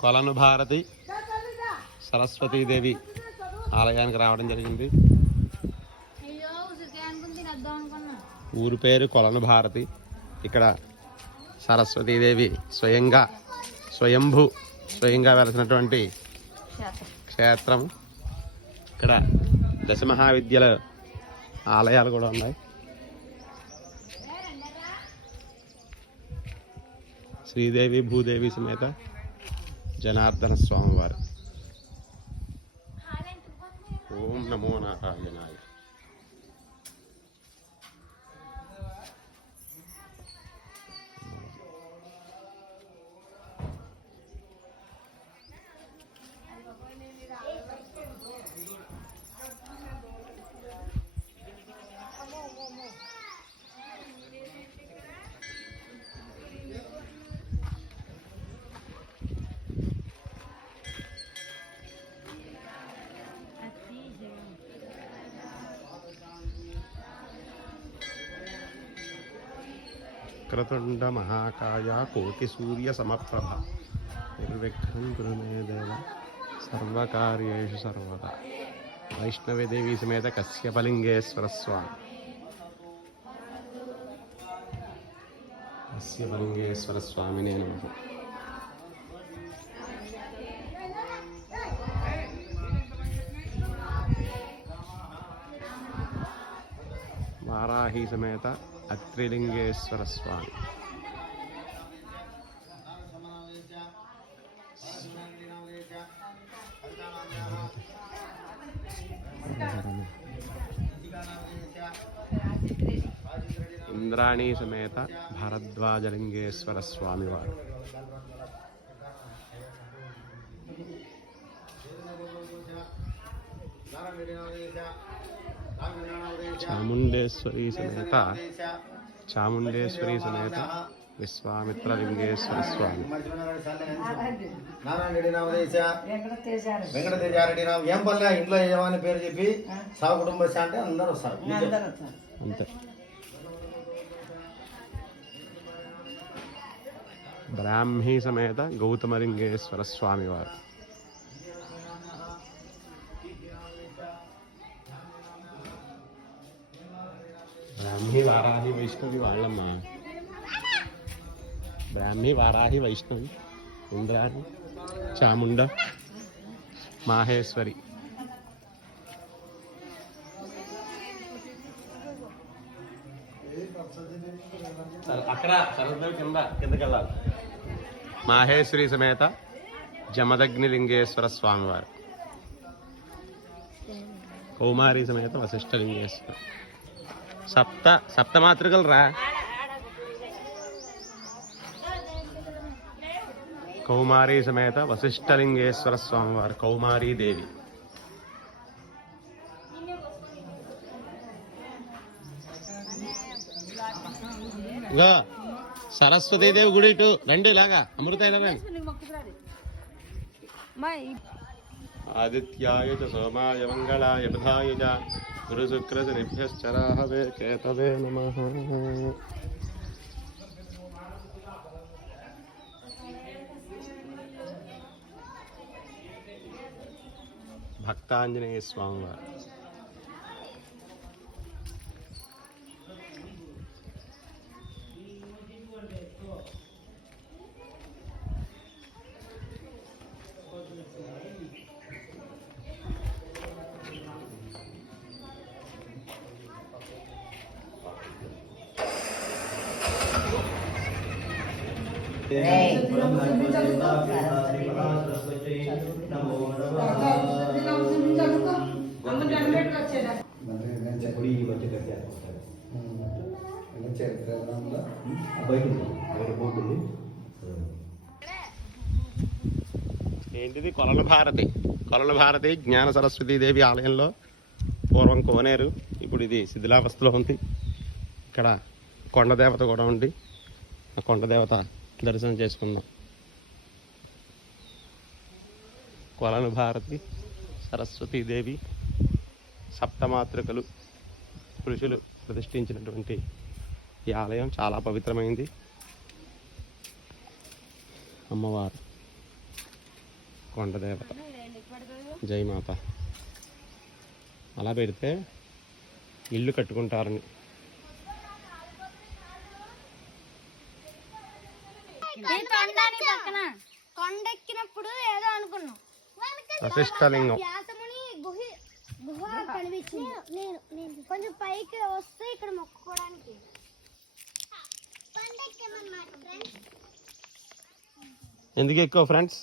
కొలను భారతి సరస్వతీదేవి ఆలయానికి రావడం జరిగింది. ఊరి పేరు కొలను భారతి. ఇక్కడ సరస్వతీదేవి స్వయంగా వెలసినటువంటి క్షేత్రం. ఇక్కడ దశమహావిద్యల ఆలయాలు కూడా ఉన్నాయి. శ్రీదేవి భూదేవి సమేత జనార్దన స్వామివారు. ఓం నమో నారాయణాయ. వక్రతుండ మహాకాయ కోటి సూర్య సమప్రభ నిర్విఘ్నం కురు మే దేవ సర్వకార్యేషు సర్వదా. వైష్ణవి దేవి సమేత కశ్యపలింగేశ్వర స్వామి. కశ్యపలింగేశ్వర స్వామినే నమః. వారాహి సమేత అత్రిలింగేశ్వర స్వామి. ఇంద్రాణి సమేత భరద్వాజలింగేశ్వర స్వామివారు. చాముండేశ్వరి సమేత విశ్వామిత్రలింగేశ్వర స్వామి. వెంకటతేజారెడ్డి ఏం పల్లె ఇంట్లో యజమాని పేరు చెప్పి సహ కుటుంబ అంటే అందరూ వస్తారు అంతే. బ్రాహ్మీ సమేత గౌతమలింగేశ్వర స్వామివారు. బ్రాహ్మీ వారాహి వైష్ణవి వాళ్ళమ్మ. బ్రాహ్మీ వారాహి వైష్ణవి ఇంద్రాణి చాముండ మాహేశ్వరి. అక్కడ కిందకెళ్ళాలి. మాహేశ్వరి సమేత జమదగ్నిలింగేశ్వర స్వామివారు. కౌమారి సమేత వశిష్ఠలింగేశ్వర. సప్తమాతృకలు రా. కౌమారి సమేత వశిష్ఠలింగేశ్వర స్వామివారు. కౌమారీ దేవి. ఇంకా సరస్వతీదేవి గుడి ఇటు రండి. ఇలాగా అమృత ఆదిత్యాయ చ సోమాయ మంగళాయ బుధాయ చ గురు శుక్ర శనిభ్యశ్చరాహవే కేతవే నమః. భక్తాంజనేయ స్వామివారు. ఏంటిది? కొలను భారతి జ్ఞాన సరస్వతీదేవి ఆలయంలో పూర్వం కోనేరు. ఇప్పుడు ఇది శిథిలావస్థలో ఉంది. ఇక్కడ కొండదేవత కూడా ఉంది. ఆ కొండదేవత దర్శనం చేసుకుందాం. కొలను భారతి సరస్వతీదేవి సప్తమాతృకలు పురుషులు ప్రతిష్ఠించినటువంటి ఈ ఆలయం చాలా పవిత్రమైంది. అమ్మవారు కొండదేవత జై మాత. అలా పెడితే ఇల్లు కట్టుకుంటారని. కొండెక్కినప్పుడు ఏదో అనుకున్నాం. వశిష్ఠలింగం. వ్యాసముని గుహ కనిపించింది. కొంచెం పైకి వస్తే ఇక్కడ మొక్కుకోవడానికి ఎందుకు ఎక్కువ ఫ్రెండ్స్?